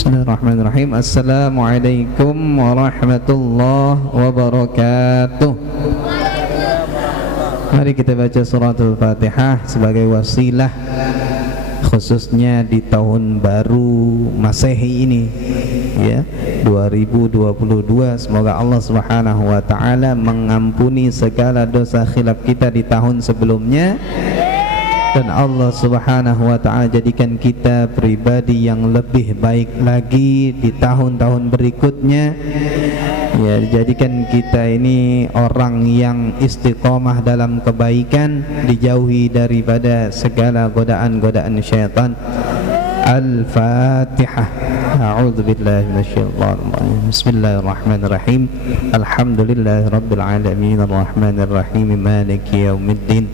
Bismillahirrahmanirrahim. Assalamualaikum warahmatullahi wabarakatuh. Mari kita baca suratul Fatihah sebagai wasilah khususnya di tahun baru Masehi ini ya 2022. Semoga Allah Subhanahu wa taala mengampuni segala dosa khilaf kita di tahun sebelumnya, dan Allah Subhanahu wa ta'ala jadikan kita pribadi yang lebih baik lagi di tahun-tahun berikutnya ya, jadikan kita ini orang yang istiqomah dalam kebaikan, dijauhi daripada segala godaan-godaan syaitan. Al-Fatihah. A'udzu billahi minasyaitonir rajim. Bismillahirrahmanirrahim. Alhamdulillahirabbil alamin arrahmanir rahim maliki yaumiddin.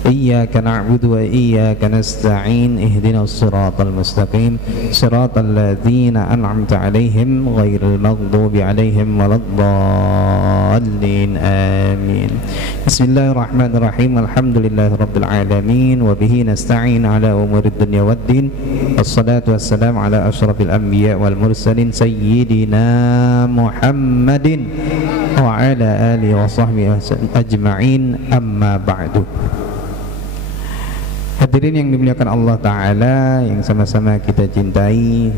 Iyyaka na'budu wa iyyaka nasta'in ihdinas siratal mustaqim siratal ladzina an'amta 'alaihim ghairil maghdubi 'alaihim waladdallin amin. Bismillahirrahmanirrahim. Alhamdulillahirabbil alamin wa bihi nasta'in 'ala umurid dunya waddin. Wassalatu wassalamu 'ala asyrafil anbiya wal mursalin sayyidina Muhammadin wa 'ala alihi wa sahbihi ajma'in, amma ba'du. Hadirin yang dimuliakan Allah Ta'ala, yang sama-sama kita cintai,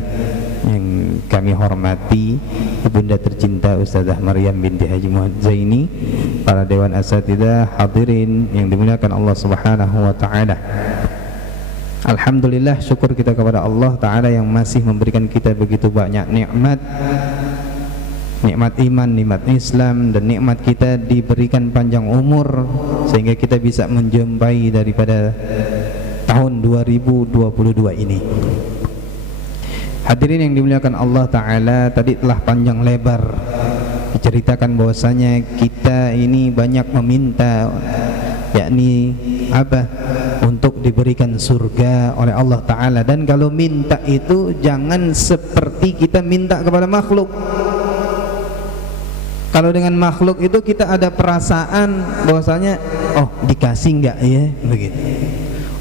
yang kami hormati, Ibunda tercinta Ustazah Maryam binti Haji Muhammad Zaini, para Dewan Asatidzah, hadirin yang dimuliakan Allah Subhanahu wa Ta'ala. Alhamdulillah, syukur kita kepada Allah Ta'ala yang masih memberikan kita begitu banyak nikmat, nikmat iman, nikmat Islam, dan nikmat kita diberikan panjang umur sehingga kita bisa menjumpai daripada tahun 2022 ini. Hadirin yang dimuliakan Allah Ta'ala, tadi telah panjang lebar diceritakan bahwasanya kita ini banyak meminta, yakni apa? Untuk diberikan surga oleh Allah Ta'ala. Dan kalau minta itu jangan seperti kita minta kepada makhluk. Kalau dengan makhluk itu kita ada perasaan bahwasanya oh dikasih enggak ya, begitu.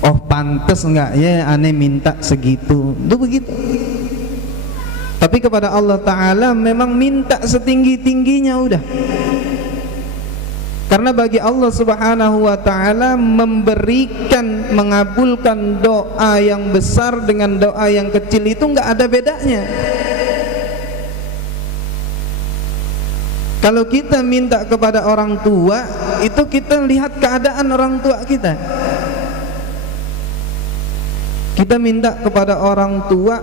Oh pantas enggak ya aneh minta segitu, itu begitu. Tapi kepada Allah Ta'ala memang minta setinggi-tingginya udah. Karena bagi Allah Subhanahu wa Ta'ala memberikan, mengabulkan doa yang besar dengan doa yang kecil itu enggak ada bedanya. Kalau kita minta kepada orang tua, itu kita lihat keadaan orang tua kita. Kita minta kepada orang tua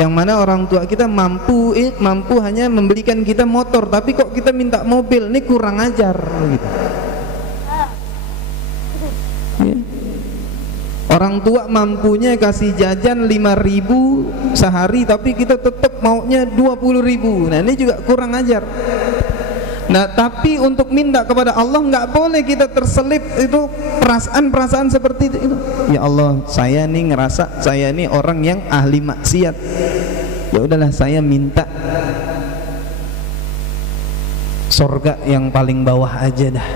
yang mana orang tua kita mampu hanya membelikan kita motor, tapi kok kita minta mobil, ini kurang ajar gitu. Ya. Orang tua mampunya kasih jajan 5.000 sehari, tapi kita tetap maunya 20.000. Nah ini juga kurang ajar. Nah tapi untuk minta kepada Allah nggak boleh kita terselip itu perasaan-perasaan seperti itu. Ya Allah, saya nih ngerasa saya nih orang yang ahli maksiat. Ya udahlah, saya minta surga yang paling bawah aja dah.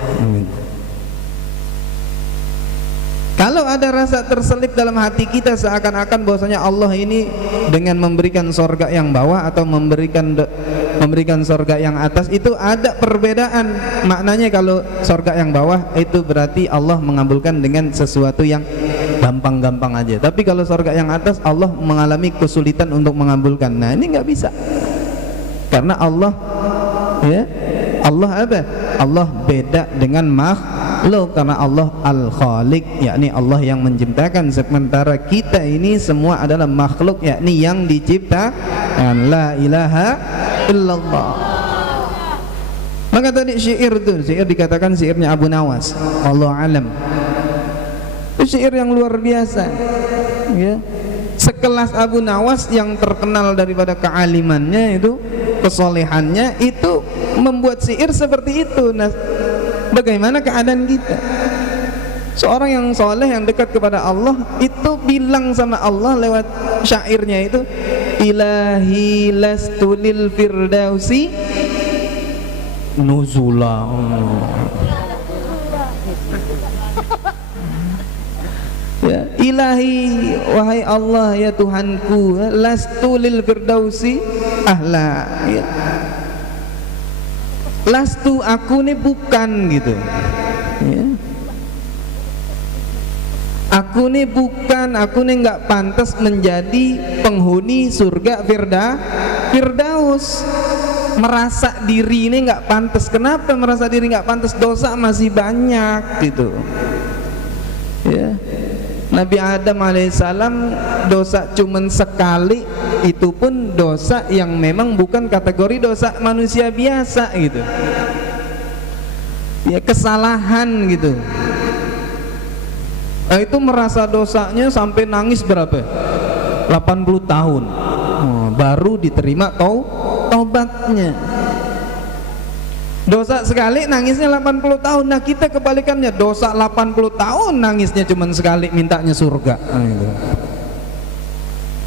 Kalau ada rasa terselip dalam hati kita seakan-akan bahwasanya Allah ini dengan memberikan surga yang bawah atau memberikan surga yang atas, itu ada perbedaan maknanya. Kalau surga yang bawah itu berarti Allah mengabulkan dengan sesuatu yang gampang-gampang aja, tapi kalau surga yang atas Allah mengalami kesulitan untuk mengabulkan. Nah ini nggak bisa, karena Allah ya, Allah apa? Allah beda dengan makhluk, karena Allah Al-Khaliq, yakni Allah yang menciptakan, sementara kita ini semua adalah makhluk, yakni yang diciptakan. La ilaha illallah. Maka tadi syair dikatakan syairnya Abu Nawas, Allah alam, itu syair yang luar biasa ya. Sekelas Abu Nawas yang terkenal daripada kealimannya itu, kesolehannya itu membuat syair seperti itu. Nah bagaimana keadaan kita? Seorang yang soleh, yang dekat kepada Allah, itu bilang sama Allah lewat syairnya itu, ilahi lastu lil firdausi nuzula. Ya, ilahi, wahai Allah ya Tuhanku, lastu lil firdausi ahla, ya. Lastu, aku nih bukan gitu, ya. Aku nih bukan, aku nih nggak pantas menjadi penghuni surga Firdaus. Merasa diri ini nggak pantas. Kenapa merasa diri nggak pantas? Dosa masih banyak gitu, ya. Nabi Adam alaihissalam dosa cuman sekali, itu pun dosa yang memang bukan kategori dosa manusia biasa gitu, ya, kesalahan gitu. Nah, itu merasa dosanya sampai nangis berapa? 80 tahun baru diterima taubatnya. Dosa sekali nangisnya 80 tahun. Nah, kita kebalikannya, dosa 80 tahun nangisnya cuma sekali, mintanya surga.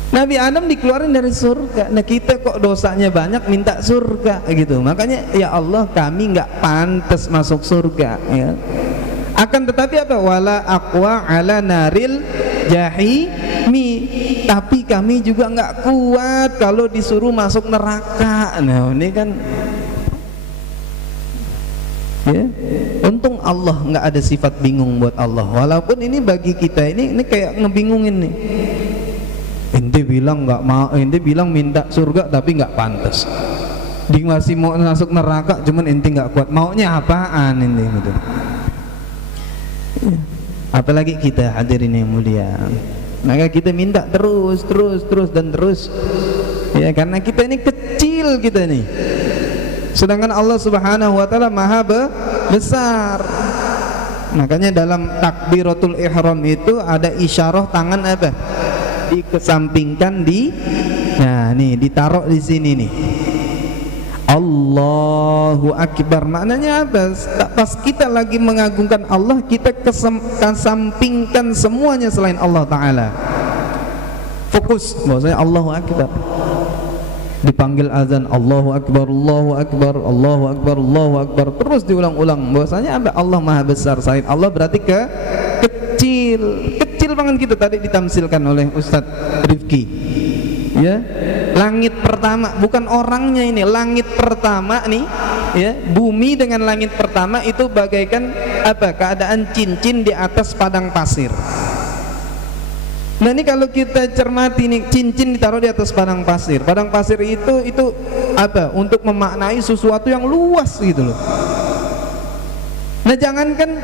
Nabi Adam dikeluarin dari surga. Nah, kita kok dosanya banyak minta surga gitu. Makanya ya Allah, kami nggak pantas masuk surga, ya. Akan tetapi apa? Wala aqwa ala naril jahimi. Tapi kami juga nggak kuat kalau disuruh masuk neraka. Nah, ini kan, ya, untung Allah nggak ada sifat bingung buat Allah. Walaupun ini bagi kita ini kayak ngebingungin nih. Ente bilang nggak mau, ente bilang minta surga tapi nggak pantas. Dia masih mau masuk neraka, cuman ente nggak kuat. Maunya apaan ente gitu? Ya. Apalagi kita hadirin yang mulia. Maka kita minta terus dan terus. Ya, karena kita ini kecil kita nih. Sedangkan Allah Subhanahu wa taala Maha besar. Makanya dalam takbiratul ihram itu ada isyarah tangan apa? Dikesampingkan nah nih, ditaruh di sini nih. Allahu Akbar. Maknanya apa? Pas kita lagi mengagungkan Allah, kita kesampingkan semuanya selain Allah Ta'ala. Fokus bahwasanya Allahu Akbar. Dipanggil azan, Allahu Akbar, Allahu Akbar, Allahu Akbar, Allahu Akbar, terus diulang-ulang bahwasanya apa? Allah Maha Besar. Selain Allah berarti kecil banget gitu. Tadi ditamsilkan oleh Ustadz Rifki, ya. Langit pertama, bukan orangnya ini, langit pertama nih, ya, bumi dengan langit pertama itu bagaikan apa? Keadaan cincin di atas padang pasir. Nah, ini kalau kita cermati nih, cincin ditaruh di atas padang pasir. Padang pasir itu apa? Untuk memaknai sesuatu yang luas gitu loh. Nah, jangankan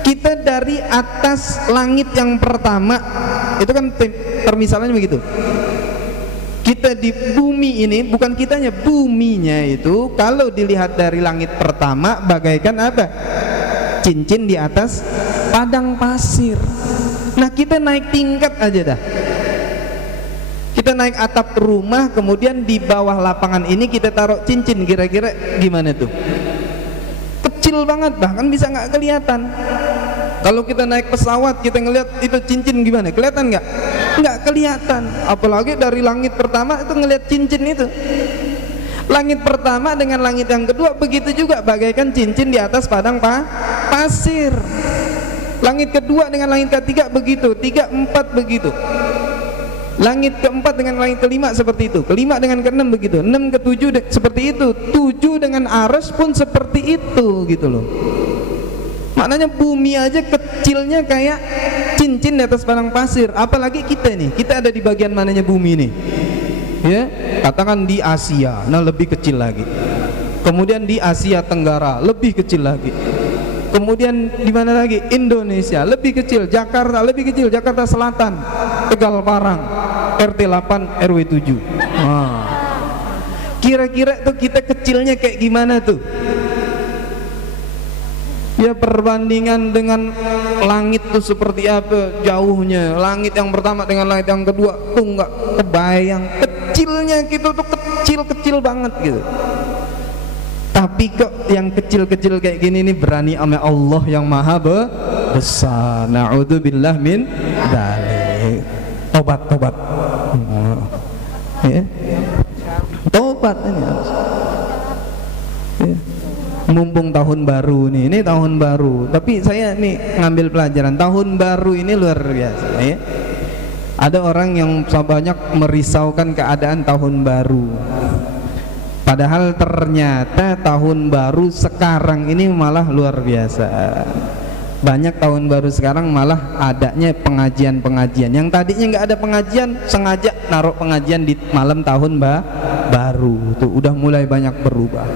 kita dari atas langit yang pertama, itu kan permisalannya begitu. Kita di bumi ini, bukan kitanya, buminya itu kalau dilihat dari langit pertama bagaikan apa? Cincin di atas padang pasir. Nah, kita naik tingkat aja dah. Kita naik atap rumah, kemudian di bawah lapangan ini kita taruh cincin, kira-kira gimana tuh? Kecil banget, bahkan bisa nggak kelihatan. Kalau kita naik pesawat, kita ngelihat itu cincin gimana? Kelihatan nggak? Nggak kelihatan. Apalagi dari langit pertama itu ngelihat cincin itu. Langit pertama dengan langit yang kedua begitu juga, bagaikan cincin di atas padang pasir. Langit kedua dengan langit ketiga begitu, 3, 4 begitu. Langit keempat dengan langit kelima seperti itu, kelima dengan keenam begitu, 6 ke 7 seperti itu, 7 dengan arsy pun seperti itu gitu loh. Maknanya bumi aja kecilnya kayak cincin di atas padang pasir, apalagi kita nih, kita ada di bagian mananya bumi nih, ya, katakan di Asia, nah lebih kecil lagi. Kemudian di Asia Tenggara lebih kecil lagi. Kemudian di mana lagi? Indonesia lebih kecil, Jakarta lebih kecil, Jakarta Selatan, Tegal Parang, RT 8 RW 7. Kira-kira tuh kita kecilnya kayak gimana tuh? Ya, perbandingan dengan langit tuh seperti apa jauhnya? Langit yang pertama dengan langit yang kedua tuh nggak kebayang. Kecilnya gitu tuh, kecil banget gitu. Tapi kok yang kecil-kecil kayak gini nih berani sama Allah yang Maha Besar. Na'udzubillah min dzalik. Tobat. Ya. Tobat ini harus. Ya. mumpung tahun baru nih, ini tahun baru, tapi saya nih ngambil pelajaran tahun baru ini luar biasa ya. Ada orang yang banyak merisaukan keadaan tahun baru, padahal ternyata tahun baru sekarang ini malah luar biasa. Banyak tahun baru sekarang malah adanya pengajian-pengajian yang tadinya nggak ada pengajian, sengaja naruh pengajian di malam tahun baru. Tuh udah mulai banyak berubah.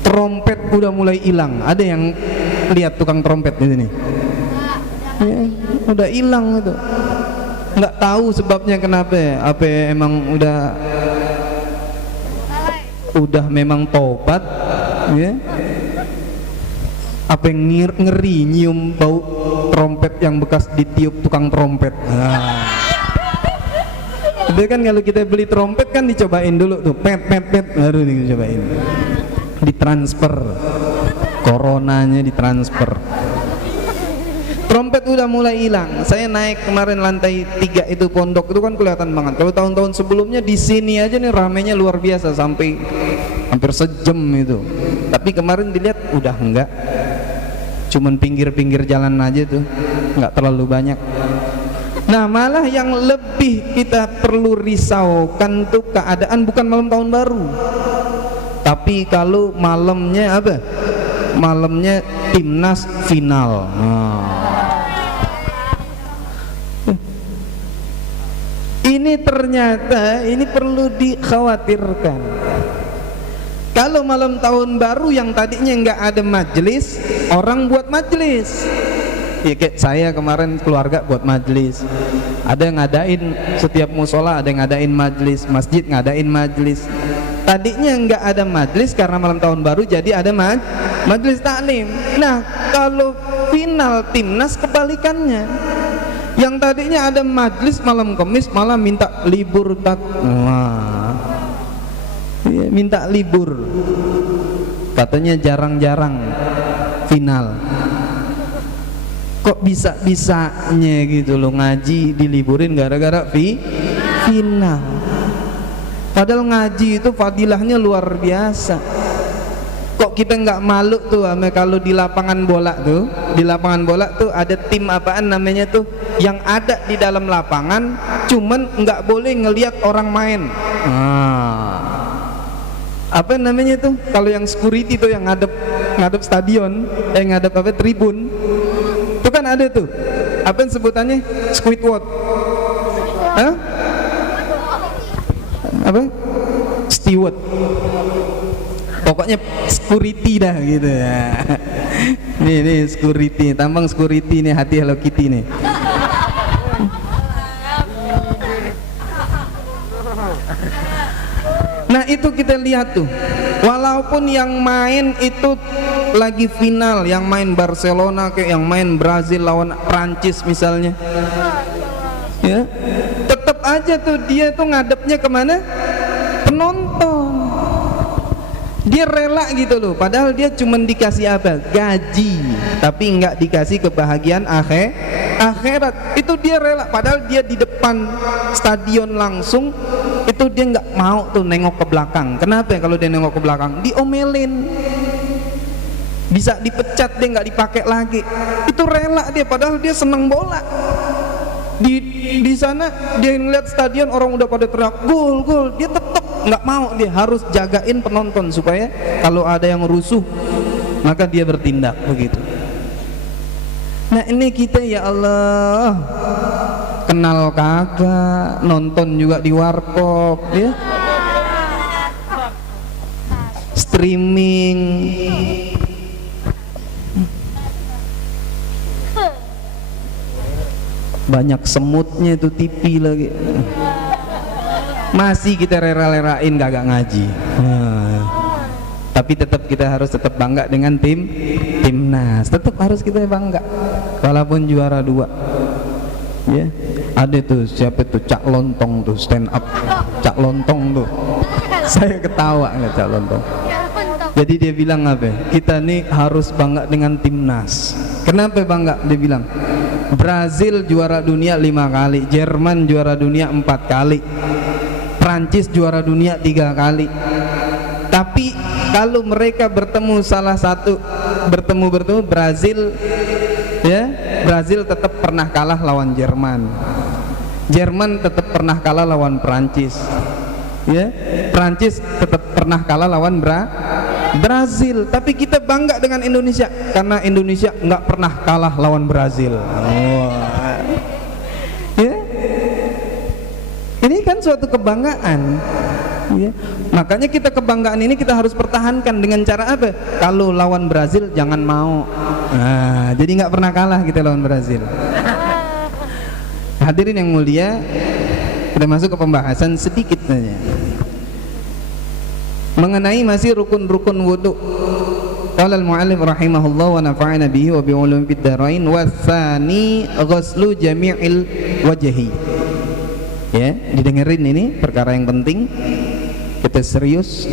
Trompet udah mulai hilang. Ada yang lihat tukang trompet di sini? Ya, udah hilang itu. Nggak tahu sebabnya kenapa. Apa emang udah memang tobat, ya? Apa yang ngeri nyium bau trompet yang bekas ditiup tukang trompet. Nah. Itu kan kalau kita beli trompet kan dicobain dulu tuh, pet baru dicobain. Ditransfer, coronanya ditransfer. Trompet udah mulai hilang. Saya naik kemarin lantai 3 itu pondok itu kan kelihatan banget. Kalau tahun-tahun sebelumnya di sini aja nih ramenya luar biasa sampai hampir sejam itu. Tapi kemarin dilihat udah enggak. Cuman pinggir-pinggir jalan aja tuh, nggak terlalu banyak. Nah malah yang lebih kita perlu risaukan tuh keadaan bukan malam tahun baru, tapi kalau malamnya apa? Malamnya timnas final. Ini ternyata ini perlu dikhawatirkan. Kalau malam tahun baru yang tadinya nggak ada majelis, orang buat majelis. Ya kayak saya kemarin keluarga buat majelis. Ada yang ngadain setiap musola, ada yang ngadain majelis, masjid ngadain majelis. Tadinya nggak ada majelis karena malam tahun baru, jadi ada majelis taklim. Nah kalau final timnas kebalikannya. Yang tadinya ada majelis malam Kamis malah minta libur minta libur, katanya jarang-jarang final. Kok bisa-bisanya gitu loh ngaji diliburin gara-gara final. Padahal ngaji itu fadilahnya luar biasa. Kok kita nggak malu tuh kalau di lapangan bola tuh, di lapangan bola tuh ada tim apaan namanya tuh yang ada di dalam lapangan, cuman nggak boleh ngelihat orang main. Apa namanya tuh kalau yang security tuh yang ngadep stadion, ngadep apa tribun, itu kan ada tuh apa sebutannya Squidward, apa steward, pokoknya security dah gitu ya. Nih security, tambang security nih, hati Hello Kitty nih. Nah itu kita lihat tuh, walaupun yang main itu lagi final, yang main Barcelona kayak yang main Brazil lawan Prancis misalnya, ya tetap aja tuh dia tuh ngadepnya kemana? Penonton. Dia rela gitu loh, padahal dia cuma dikasih apa? Gaji, tapi nggak dikasih kebahagiaan akhirat. Itu dia rela, padahal dia di depan stadion langsung, itu dia nggak mau tuh nengok ke belakang. Kenapa? Kalau dia nengok ke belakang diomelin, bisa dipecat, dia nggak dipakai lagi. Itu rela dia, padahal dia seneng bola. Di sana dia ngeliat stadion orang udah pada teriak gol, dia tetap nggak mau, dia harus jagain penonton supaya kalau ada yang rusuh maka dia bertindak begitu. Nah ini kita ya Allah kenal kagak, nonton juga di warkop ya, streaming. Banyak semutnya itu TV lagi, masih kita rela-relain kagak ngaji. Tapi tetap kita harus tetap bangga dengan timnas, tetap harus kita bangga walaupun juara 2 ya. Ada tuh siapa tuh Cak Lontong tuh stand up, Cak Lontong tuh saya ketawa nggak Cak Lontong. Jadi dia bilang apa? Kita nih harus bangga dengan timnas. Kenapa bangga? Dia bilang Brazil juara dunia 5 kali, Jerman juara dunia 4 kali, Prancis juara dunia 3 kali. Tapi kalau mereka bertemu Brazil, ya, Brazil tetap pernah kalah lawan Jerman. Jerman tetap pernah kalah lawan Prancis. Ya, Prancis tetap pernah kalah lawan Brazil. Tapi kita bangga dengan Indonesia karena Indonesia nggak pernah kalah lawan Brazil. Ya, ini kan suatu kebanggaan. Ya. Makanya kita kebanggaan ini kita harus pertahankan dengan cara apa? Kalau lawan Brazil jangan mau. Nah, jadi nggak pernah kalah kita lawan Brazil. Hadirin yang mulia, kita masuk ke pembahasan sedikit saja mengenai masih rukun-rukun wudu. Qala al-mu'allif rahimahullah wa nafa'ana bihi wa bi ulumi fid dharain wa tsani ghuslu jami'il wajhi. Ya, didengerin ini perkara yang penting. Kita serius.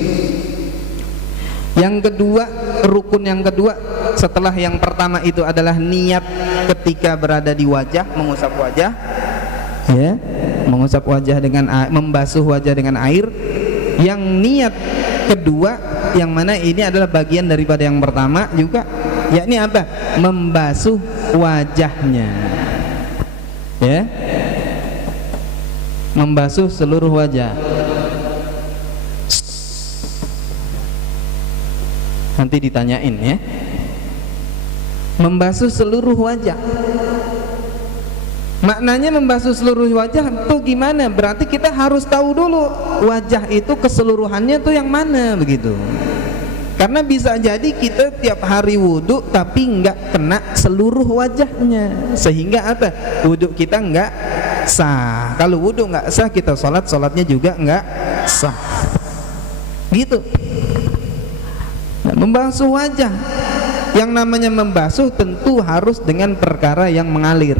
Yang kedua, rukun yang kedua setelah yang pertama itu adalah niat ketika berada di wajah, mengusap wajah, ya, mengusap wajah dengan membasuh wajah dengan air. Yang niat kedua, yang mana ini adalah bagian daripada yang pertama juga, yakni apa? Membasuh wajahnya, ya, membasuh seluruh wajah. Nanti ditanyain ya. Membasuh seluruh wajah. Maknanya membasuh seluruh wajah itu gimana? Berarti kita harus tahu dulu wajah itu keseluruhannya tuh yang mana begitu. Karena bisa jadi kita tiap hari wudhu tapi nggak kena seluruh wajahnya, sehingga apa? Wudhu kita nggak sah. Kalau wudhu nggak sah, kita sholatnya juga nggak sah. Gitu. Nah, membasuh wajah, yang namanya membasuh tentu harus dengan perkara yang mengalir,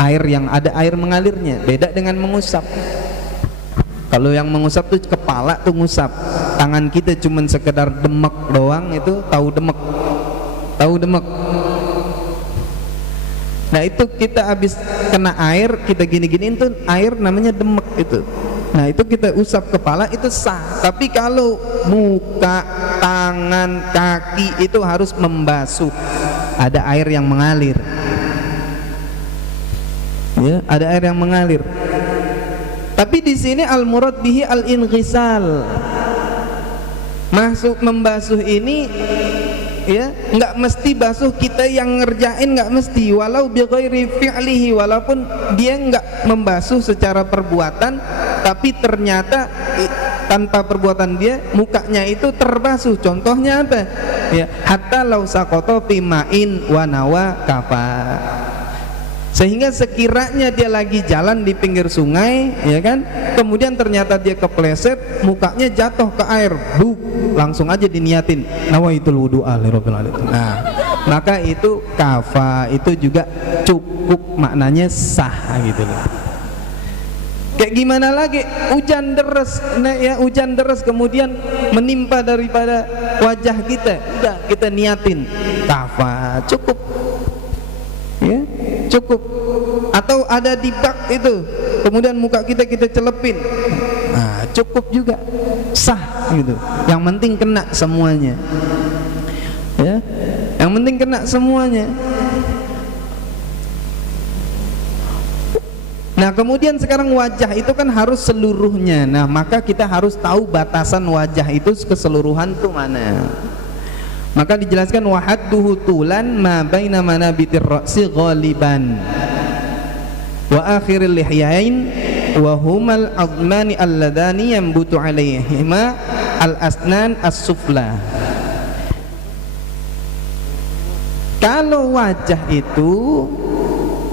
air yang ada air mengalirnya. Beda dengan mengusap. Kalau yang mengusap tuh kepala tuh ngusap, tangan kita cuman sekedar demek doang, itu tahu demek. Nah itu kita habis kena air, kita gini-giniin tuh air namanya demek itu. Nah itu kita usap kepala itu sah. Tapi kalau muka, tangan, kaki itu harus membasuh, ada air yang mengalir. Ya, ada air yang mengalir. Tapi di sini al-murad bihi al-inghisal. Masuk membasuh ini ya, nggak mesti basuh kita yang ngerjain, nggak mesti, walau bi ghairi fi'lihi, walaupun dia nggak membasuh secara perbuatan, tapi ternyata tanpa perbuatan dia mukanya itu terbasuh. Contohnya apa? Ya, hatta law saqata fi ma'in wa nawa kafa. Sehingga sekiranya dia lagi jalan di pinggir sungai, ya kan, kemudian ternyata dia kepleset, mukanya jatuh ke air, langsung aja diniatin nawaitul wudu'a lirabbil alamin. Nah, maka itu kafa, itu juga cukup, maknanya sah gitu loh. Kayak gimana lagi? Hujan deras, nah ya, hujan deras kemudian menimpa daripada wajah kita, udah kita niatin kafa, cukup. Ya, cukup. Atau ada di bak itu, kemudian muka kita celepin, nah cukup juga, sah gitu. Yang penting kena semuanya, ya, yang penting kena semuanya. Nah kemudian sekarang wajah itu kan harus seluruhnya. Nah maka kita harus tahu batasan wajah itu keseluruhan tuh mana. Maka dijelaskan wahadduhu tulan ma baina manabitir ra'si ghaliban wa akhiril lihyain wa humal azmani alladhani yambutu alaihima al-asnan as-sufla. Kalau wajah itu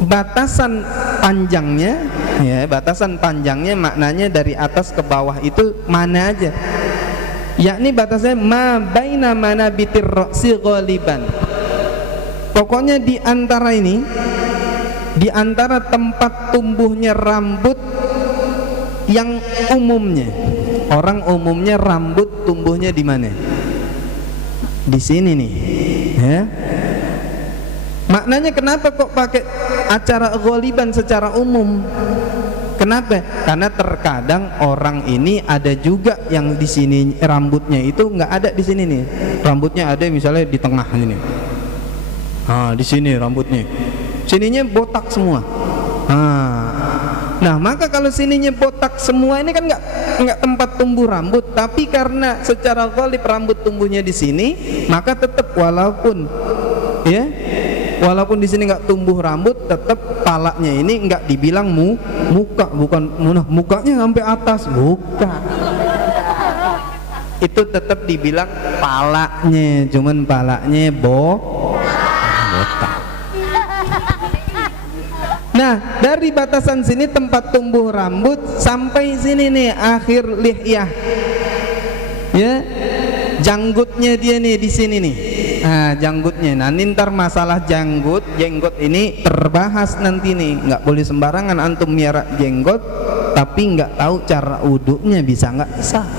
batasan panjangnya, ya, batasan panjangnya maknanya dari atas ke bawah itu mana aja, yakni batasnya ma baina manabitir ra'si ghaliban. Pokoknya di antara ini, di antara tempat tumbuhnya rambut yang umumnya, orang umumnya rambut tumbuhnya di mana? Di sini nih, ya. Maknanya kenapa kok pakai acara ghaliban secara umum? Kenapa? Karena terkadang orang ini ada juga yang di sini rambutnya itu nggak ada di sini nih. Rambutnya ada misalnya di tengah ini. Di sini rambutnya. Sininya botak semua. Nah, maka kalau sininya botak semua ini kan nggak tempat tumbuh rambut, tapi karena secara ghalib rambut tumbuhnya di sini, maka tetap walaupun di sini nggak tumbuh rambut, tetap palanya ini nggak dibilang muka, bukan mukanya sampai atas, bukan. Itu tetap dibilang palanya, cuman palanya botak. Nah, dari batasan sini tempat tumbuh rambut sampai sini nih akhir lihyah. Ya. Janggutnya dia nih di sini nih. Nah, janggutnya. Nah, ntar masalah jenggot ini terbahas nanti nih. Nggak boleh sembarangan antum miara jenggot tapi nggak tahu cara wudhunya, bisa nggak sah.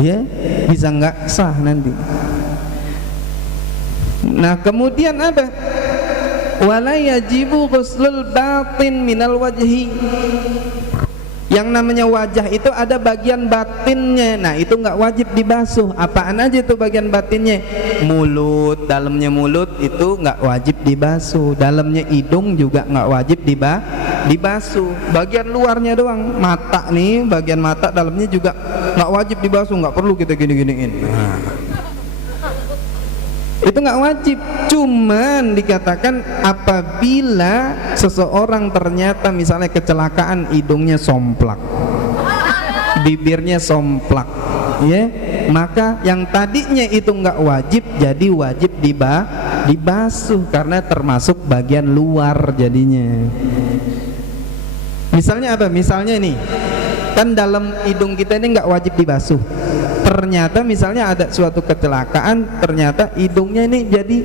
Ya, bisa nggak sah nanti. Nah, kemudian apa? Wala yajibu ghuslul batin minal wajhi. Yang namanya wajah itu ada bagian batinnya. Nah, itu nggak wajib dibasuh. Apaan aja itu bagian batinnya? Mulut, dalamnya mulut itu nggak wajib dibasuh. Dalamnya hidung juga nggak wajib dibasuh. Bagian luarnya doang. Mata nih, bagian mata dalamnya juga nggak wajib dibasuh. Nggak perlu kita gini-giniin. Itu nggak wajib, cuman dikatakan apabila seseorang ternyata misalnya kecelakaan hidungnya somplak, bibirnya somplak, ya, maka yang tadinya itu nggak wajib jadi wajib dibasuh karena termasuk bagian luar jadinya. Misalnya apa? Misalnya nih, kan dalam hidung kita ini nggak wajib dibasuh. Ternyata misalnya ada suatu kecelakaan, ternyata hidungnya ini jadi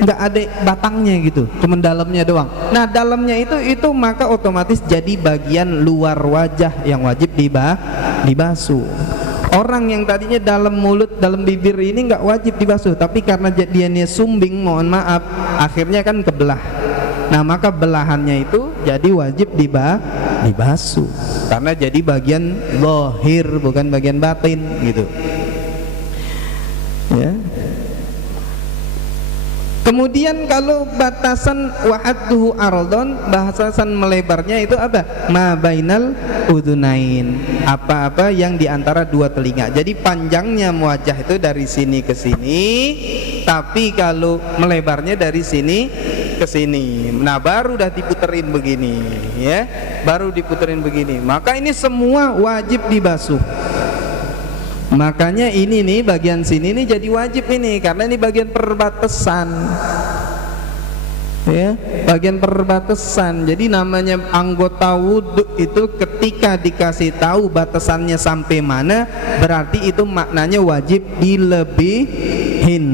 nggak ada batangnya gitu, cuman dalamnya doang. Nah, dalamnya itu maka otomatis jadi bagian luar wajah yang wajib dibasuh. Orang yang tadinya dalam mulut, dalam bibir ini nggak wajib dibasuh, tapi karena jadiannya sumbing, mohon maaf, akhirnya kan kebelah. Nah, maka belahannya itu jadi wajib dibasuh karena jadi bagian zahir bukan bagian batin gitu. Ya. Kemudian kalau batasan wahadduhu ardon, batasan melebarnya itu apa? Ma bainal udhunain, apa-apa yang diantara dua telinga. Jadi panjangnya wajah itu dari sini ke sini, tapi kalau melebarnya dari sini ke sini. Nah, baru udah diputerin begini, ya. Baru diputerin begini. Maka ini semua wajib dibasuh. Makanya ini nih bagian sini nih jadi wajib ini karena ini bagian perbatasan. Ya, bagian perbatasan. Jadi namanya anggota wudhu itu ketika dikasih tahu batasannya sampai mana, berarti itu maknanya wajib dilebihin.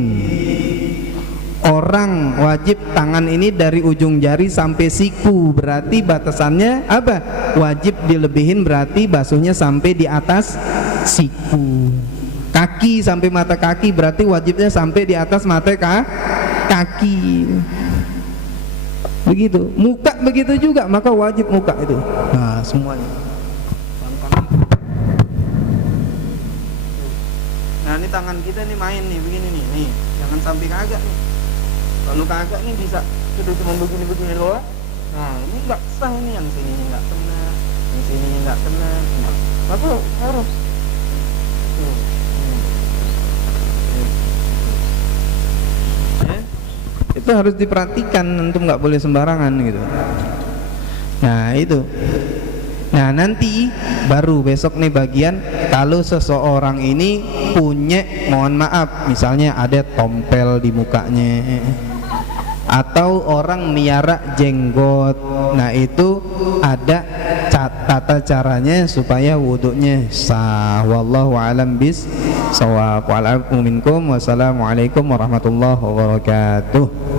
Orang wajib tangan ini dari ujung jari sampai siku, berarti batasannya apa? Wajib dilebihin, berarti basuhnya sampai di atas siku. Kaki sampai mata kaki, berarti wajibnya sampai di atas mata kaki. Begitu. Muka begitu juga, maka wajib muka itu. Nah, semuanya. Nah, ini tangan kita nih main nih begini nih, jangan sampai kagak nih. Kalau kagak nih bisa sudah cuma begini-begini loh. Nah, ini nggak sah ini, yang sini nggak kena, yang sini nggak kena. Maka harus itu harus diperhatikan, antum nggak boleh sembarangan gitu. Nah, itu. Nah, nanti baru besok nih bagian kalau seseorang ini punya, mohon maaf, misalnya ada tompel di mukanya atau orang miara jenggot. Nah, itu ada tata caranya supaya wudhunya sah. Wallahu a'lam bis shawab. Wa'alaikum minkum. Wassalamualaikum warahmatullahi wabarakatuh.